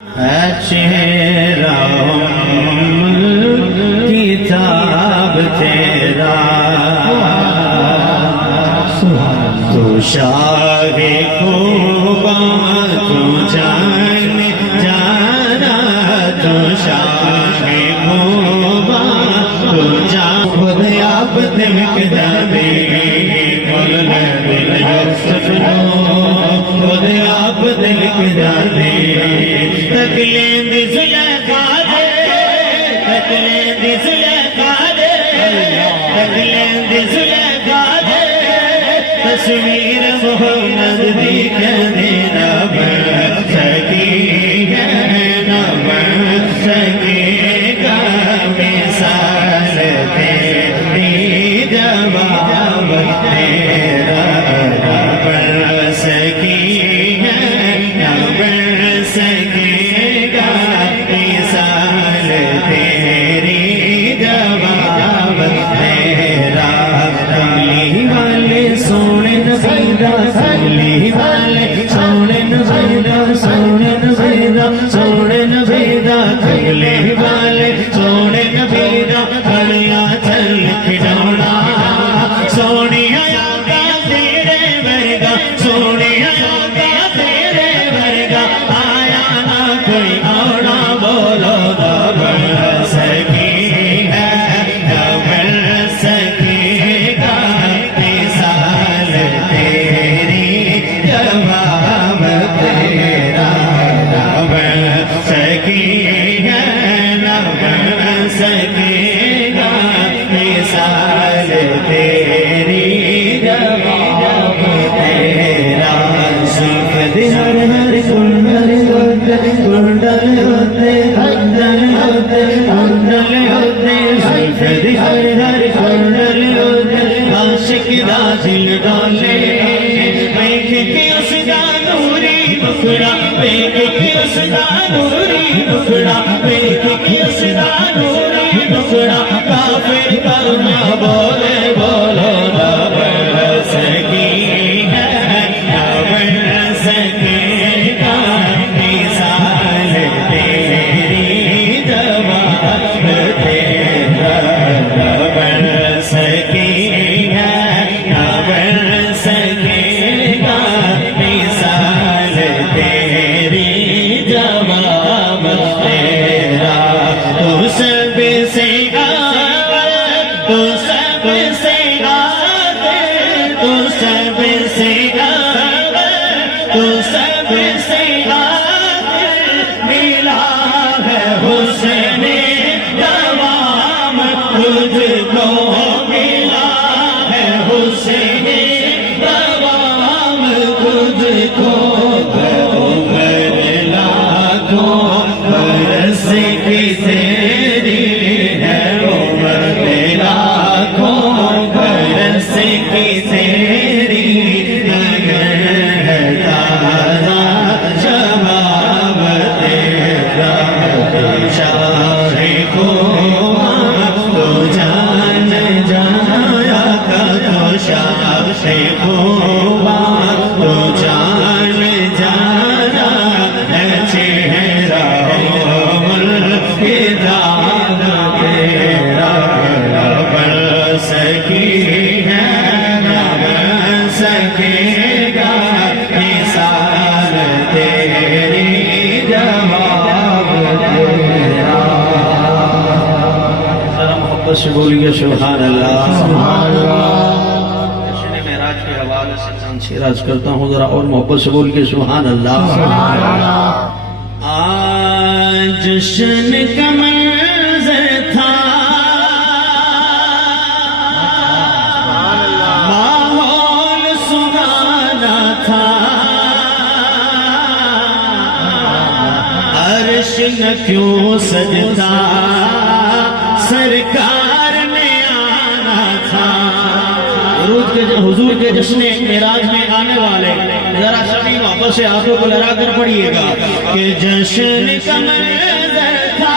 چہرہ کتاب تیرا تو شاہ خوباں تو جان جانا تو شاہ خوباں تو جان خود آپ دمک جانے مولا دل یوسف نو خود آپ دمک جانے تکلین دی زلیخا دے تکلین دی زلیخا دے تکلین دی زلیخا دے تصویر محمد دی کہنے نہ بڑھ سکی ہے نہ بڑھ سکے گا مثال تیری جواب تیرا نہ بڑھ سکی ہے نہ بڑھ سکے گا مثال تیری جواب تیرا کملی والے سونے نبیدہ کملی والے سونے نبیدہ سونے نبیدہ سونے نبیدہ کملی والے سونے نبیدہ کھڑیا چل کھڑونا سونی آیا کا تیرے ورگا سونی آیا کا تیرے ورگا آیا نہ کوئی اوڑا بولو نہ بڑھ سکی ہے نہ بڑھ سکے گا مثال تیری جواب تیرا نہ بڑھ سکی ہے نہ بڑھ سکے گا مثال تیری جواب تیرا صفت ہر ہر کنڈل ہوتے کنڈل ہوتے کنڈل ہوتے کنڈل ہوتے صفت ہر ہر کنڈل ہوتے عاشق دا دل ڈالے دیکھ کے اس دا نوری ٹکڑا دیکھ کے اس دا نوری ٹکڑا دیکھ کے اس دا نوری ٹکڑا کافر کرنا بولے بولو نہ بڑھ سکی ہے نہ بڑھ سکے گا مثال تیری جواب تیرا نہ بڑھ سکی ہے نہ بڑھ سکے گا مثال تیری جواب تیرا تو سب سے تو سب سے تو سب سے تو سب سے ملا ہے حسن دوام تجھ کو ملا ہے حسن دوام تجھ کو عمر لاکھوں برس کی تیری ہے عمر لاکھوں برس کی تیری اگر ہے تازہ جواب تیرا تو شاہ خوباں تو جان جایا کا تو شاہ خوباں تو جان جانا ہے چہرہ ملک داد تیرا نہ بڑھ سکی ہے نہ بڑھ سکے گا مثال تیری جواب تیرا ذرا محبت سے بولیے سبحان اللہ سبحان اللہ جشن معراج کے حوالے سے چند شعر عرض کرتا ہوں ذرا اور محبت سے بولیے سبحان اللہ سبحان اللہ آج جشن کا منظر تھا ماحول سہانا تھا عرش نہ کیوں سجتا سرکار نے آنا تھا حضور کے جشن معراج میں آنے والے ذرا سبھی واپس سے آنکھوں کو لڑا کر پڑھیے گا کہ جشن کا منظر تھا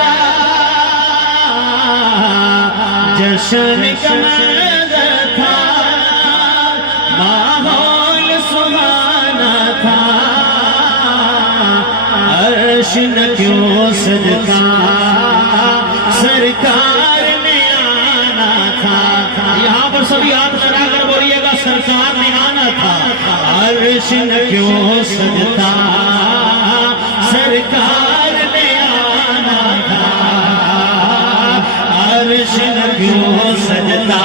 جشن کا منظر تھا ماحول سہانا تھا عرش نہ کیوں سجتا سرکار نے آنا تھا. یہاں پر سبھی ہاتھ لگا کر بولیے گا سرکار نے آنا تھا. عرش نہ کیوں سجتا سرکار نے آنا تھا. عرش نہ کیوں سجتا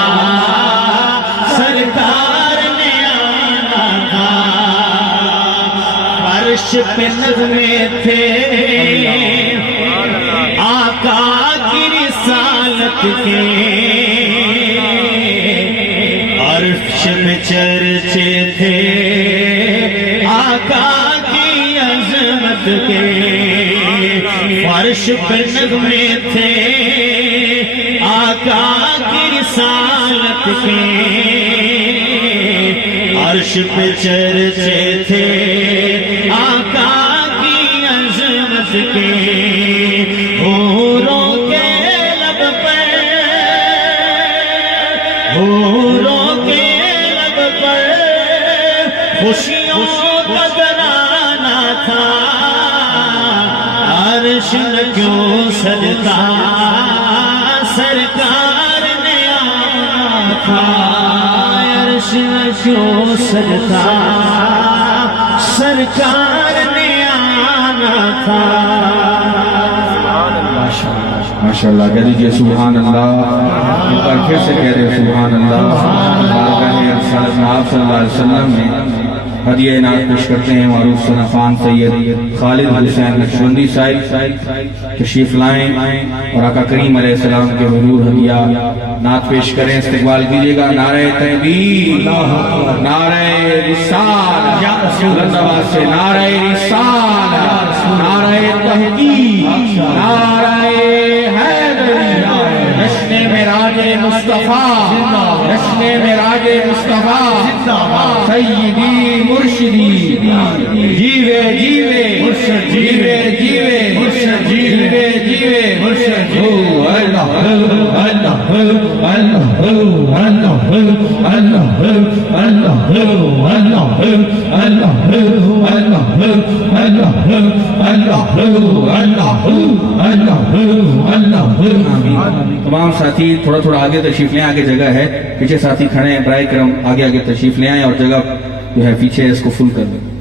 سرکار نے آنا تھا. عرش پہ نغمے تھے آقا کی رسالت کے. عرش پہ چرچے تھے آقا کی عظمت کے. عرش پہ نغمے تھے آقا کی رسالت کے. عرش پہ چرچے تھے آقا کی عظمت کے. حوروں کے لب پر حوروں کے لب پر خوشیوں کا ترانہ تھا. عرش نہ کیوں سجتا سرکار نے آنا تھا. عرش نہ کیوں سجتا سرکار نے آنا تھا. ماشاءاللہ کہہ دیجئے سبحان اللہ. ایک بار پھر سے کہہ رہے سبحان اللہ. بارگاہ رسالت میں آپ صلی اللہ علیہ وسلم نے ہدیہ انعام پیش کرتے ہیں معروف صنفان سید خالد حسین نقشبندی صاحب تشریف لائیں اور آقا کریم علیہ السلام کے حضور ہدیہ نعت پیش کریں. استقبال کیجئے گا. نعرہ تکبیر نعرہ رسالت بلند سے نعرہ رسالت نعرہ تحقیق نعرہ حیدری. جشن معراج مصطفیٰ جشن معراج مصطفیٰ سیدی مرشدی جیوے جیوے مرشد جیوے جیوے مرشد جیوے جیوے مرشد. اللہ اللہ اللہ اللہ اللہ اللہ اللہ. تمام ساتھی تھوڑا تھوڑا آگے تشریف لیں. آگے جگہ ہے. پیچھے ساتھی کھڑے ہیں. برائے کرم آگے آگے تشریف لے آئیں اور جگہ جو ہے پیچھے اس کو فل کر دیں.